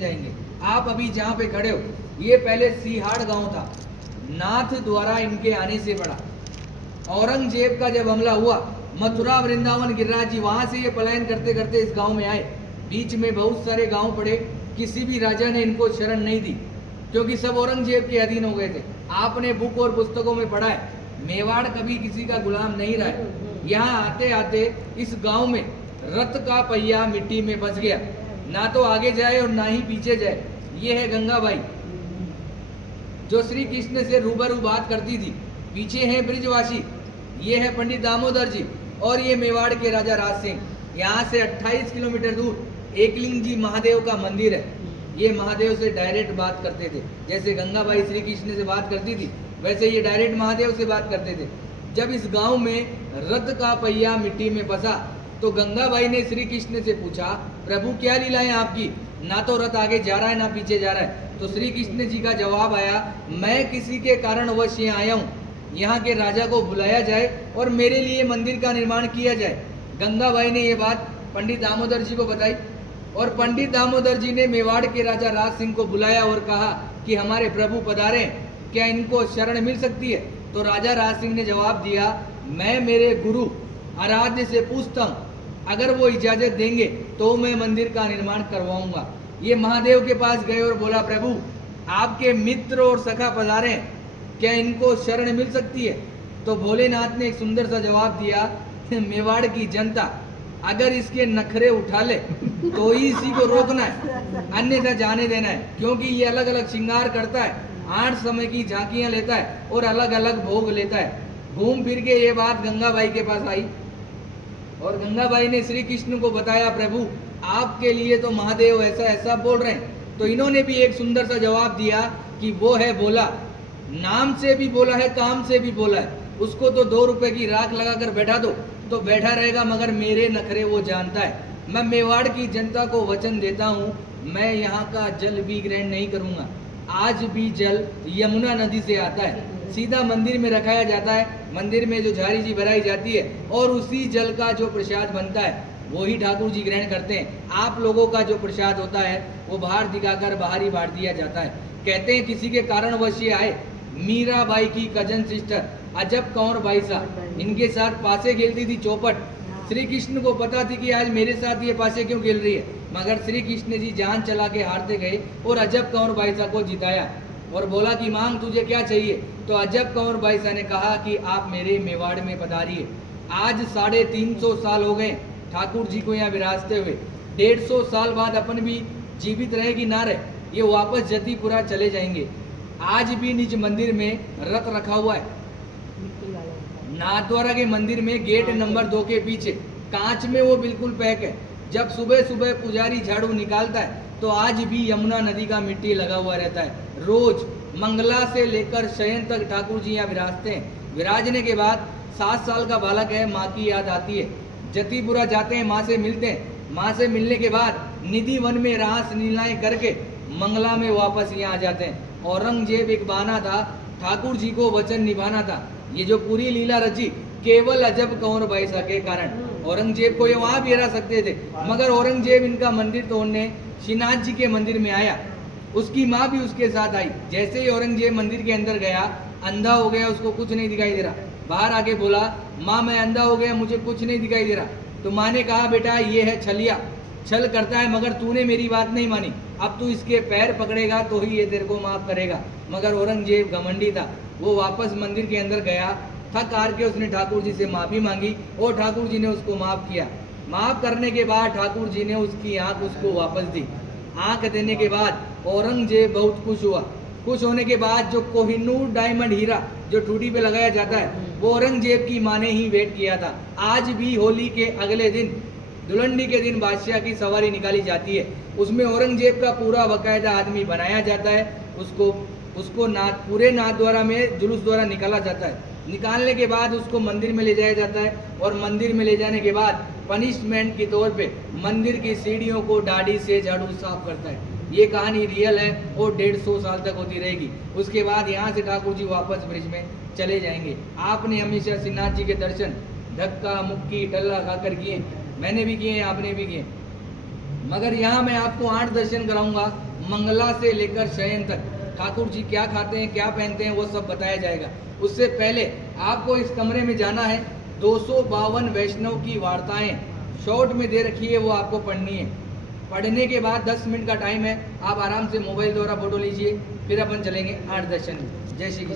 जाएंगे। आप अभी जहाँ पे खड़े हो, ये पहले सीहाड़ गांव था, नाथ द्वारा इनके आने से पड़ा। औरंगजेब का जब हमला हुआ, मथुरा वृंदावन गिरिराज जी वहां से ये पलायन करते करते इस गांव में आए। बीच में बहुत सारे गांव पड़े, किसी भी राजा ने इनको शरण नहीं दी, क्योंकि सब औरंगजेब के अधीन हो गए थे। आपने बुक और पुस्तकों में पढ़ा है, मेवाड़ कभी किसी का गुलाम नहीं रहा है। यहाँ आते आते इस गांव में रथ का पहिया मिट्टी में फंस गया, ना तो आगे जाए और ना ही पीछे जाए। ये है गंगाबाई, जो श्री कृष्ण से रूबरू बात करती थी। पीछे हैं ब्रिजवासी, ये है पंडित दामोदर जी, और ये मेवाड़ के राजा राज सिंह। यहाँ से 28 किलोमीटर दूर एकलिंग जी महादेव का मंदिर है। ये महादेव से डायरेक्ट बात करते थे, जैसे गंगाबाई श्री कृष्ण से बात करती थी, वैसे ये डायरेक्ट महादेव से बात करते थे। जब इस गांव में रथ का पहिया मिट्टी में फंसा, तो गंगाबाई ने श्री कृष्ण से पूछा, प्रभु क्या लीला है आपकी, ना तो रथ आगे जा रहा है ना पीछे जा रहा है। तो श्री कृष्ण जी का जवाब आया, मैं किसी के कारणवश यहाँ आया हूँ, यहाँ के राजा को बुलाया जाए और मेरे लिए मंदिर का निर्माण किया जाए। गंगाबाई ने ये बात पंडित दामोदर जी को बताई, और पंडित दामोदर जी ने मेवाड़ के राजा राज सिंह को बुलाया और कहा कि हमारे प्रभु पधारे, क्या इनको शरण मिल सकती है। तो राजा राज सिंह ने जवाब दिया, मैं मेरे गुरु आराध्य से पूछता हूँ, अगर वो इजाजत देंगे तो मैं मंदिर का निर्माण करवाऊंगा। ये महादेव के पास गए और बोला, प्रभु आपके मित्र और सखा पधारे, क्या इनको शरण मिल सकती है। तो भोलेनाथ ने एक सुंदर सा जवाब दिया, मेवाड़ की जनता अगर इसके नखरे उठा ले तो ही इसी को रोकना है, अन्यथा जाने देना है, क्योंकि ये अलग अलग श्रृंगार करता है, 8 समय की झांकियां लेता है और अलग अलग भोग लेता है। घूम फिर के ये बात गंगाबाई के पास आई, और गंगाबाई ने श्री कृष्ण को बताया, प्रभु आपके लिए तो महादेव ऐसा ऐसा बोल रहे हैं। तो इन्होंने भी एक सुंदर सा जवाब दिया कि वो है बोला, नाम से भी बोला है, काम से भी बोला है, उसको तो 2 रुपए की राख लगाकर बैठा दो तो बैठा रहेगा, मगर मेरे नखरे वो जानता है। मैं मेवाड़ की जनता को वचन देता हूँ, मैं यहाँ का जल भी ग्रहण नहीं करूँगा। आज भी जल यमुना नदी से आता है, सीधा मंदिर में रखाया जाता है, मंदिर में जो झारी जी भराई जाती है, और उसी जल का जो प्रसाद बनता है वही ठाकुर जी ग्रहण करते हैं। आप लोगों का जो प्रसाद होता है वो बाहर दिखाकर बाहर ही बांट दिया जाता है। कहते हैं किसी के कारणवश ये आए, मीराबाई की कजन सिस्टर अजब कौर बाई साहब, इनके साथ पासे खेलती थी चौपट। श्री कृष्ण को पता थी कि आज मेरे साथ ये पासे क्यों खेल रही है, मगर श्री कृष्ण जी जान चला के हारते गए और अजब कौर बाई साहब को जिताया और बोला कि मांग तुझे क्या चाहिए। तो अजब कौर बाई साहब ने कहा कि आप मेरे मेवाड़ में पधारिए। आज 350 साल हो गए ठाकुर जी को यहाँ विराजते हुए, 150 साल बाद अपन भी जीवित रहे कि ना रहे, ये वापस जतीपुरा चले जाएंगे। आज भी निज मंदिर में रथ रखा हुआ है, नाथद्वारा के मंदिर में गेट नंबर 2 के पीछे कांच में वो बिल्कुल पैक है। जब सुबह सुबह पुजारी झाड़ू निकालता है तो आज भी यमुना नदी का मिट्टी लगा हुआ रहता है। रोज मंगला से लेकर शयन तक ठाकुर जी यहाँ विराजते हैं। विराजने के बाद 7 साल का बालक है, माँ की याद आती है, जतीपुरा जाते हैं, माँ से मिलते हैं। माँ से मिलने के बाद निधि वन में रास लीलाएं करके मंगला में वापस यहाँ आ जाते हैं। औरंगजेब एक बहाना था, ठाकुर जी को वचन निभाना था। ये जो पूरी लीला रची केवल अजब कौर बाई साहब के कारण। औरंगजेब को ये वहाँ भी हरा सकते थे, मगर औरंगजेब इनका मंदिर तोड़ने श्रीनाथ जी के मंदिर में आया। उसकी माँ भी उसके साथ आई। जैसे ही औरंगजेब मंदिर के अंदर गया, अंधा हो गया, उसको कुछ नहीं दिखाई दे रहा। बाहर आके बोला, माँ मैं अंधा हो गया, मुझे कुछ नहीं दिखाई दे रहा। तो माँ ने कहा, बेटा ये है छलिया, छल करता है, मगर तूने मेरी बात नहीं मानी, अब तू इसके पैर पकड़ेगा तो ही ये तेरे को माफ करेगा। मगर औरंगजेब घमंडी था, वो वापस मंदिर के अंदर गया, थक हार के उसने ठाकुर जी से माफ़ी मांगी और ठाकुर जी ने उसको माफ़ किया। माफ़ करने के बाद ठाकुर जी ने उसकी आँख उसको वापस दी। आँख देने के बाद औरंगजेब बहुत खुश हुआ। खुश होने के बाद जो कोहिनूर डायमंड हीरा जो ठूठी पे लगाया जाता है, वो औरंगजेब की माँ ने ही वेट किया था। आज भी होली के अगले दिन, दुलंडी के दिन बादशाह की सवारी निकाली जाती है। उसमें औरंगजेब का पूरा बाकायदा आदमी बनाया जाता है, उसको नाथ पूरे नाथद्वारा में जुलूस द्वारा निकाला जाता है। निकालने के बाद उसको मंदिर में ले जाया जाता है, और मंदिर में ले जाने के बाद पनिशमेंट के तौर पे मंदिर की सीढ़ियों को दाढ़ी से झाड़ू साफ करता है। ये कहानी रियल है और 150 साल तक होती रहेगी। उसके बाद यहाँ से ठाकुर जी वापस ब्रिज में चले जाएंगे। आपने हमेशा श्रीनाथ जी के दर्शन धक्का मुक्की टल्ला खाकर किए, मैंने भी किए, आपने भी किए, मगर यहाँ मैं आपको 8 दर्शन कराऊंगा मंगला से लेकर शयन तक ठाकुर जी क्या खाते हैं, क्या पहनते हैं, वो सब बताया जाएगा। उससे पहले आपको इस कमरे में जाना है। 252 वैष्णव की वार्ताएं शॉर्ट में दे रखी है, वो आपको पढ़नी है। पढ़ने के बाद 10 मिनट का टाइम है, आप आराम से मोबाइल द्वारा फोटो लीजिए, फिर अपन चलेंगे 8 दर्शन में। जय श्री कृष्ण।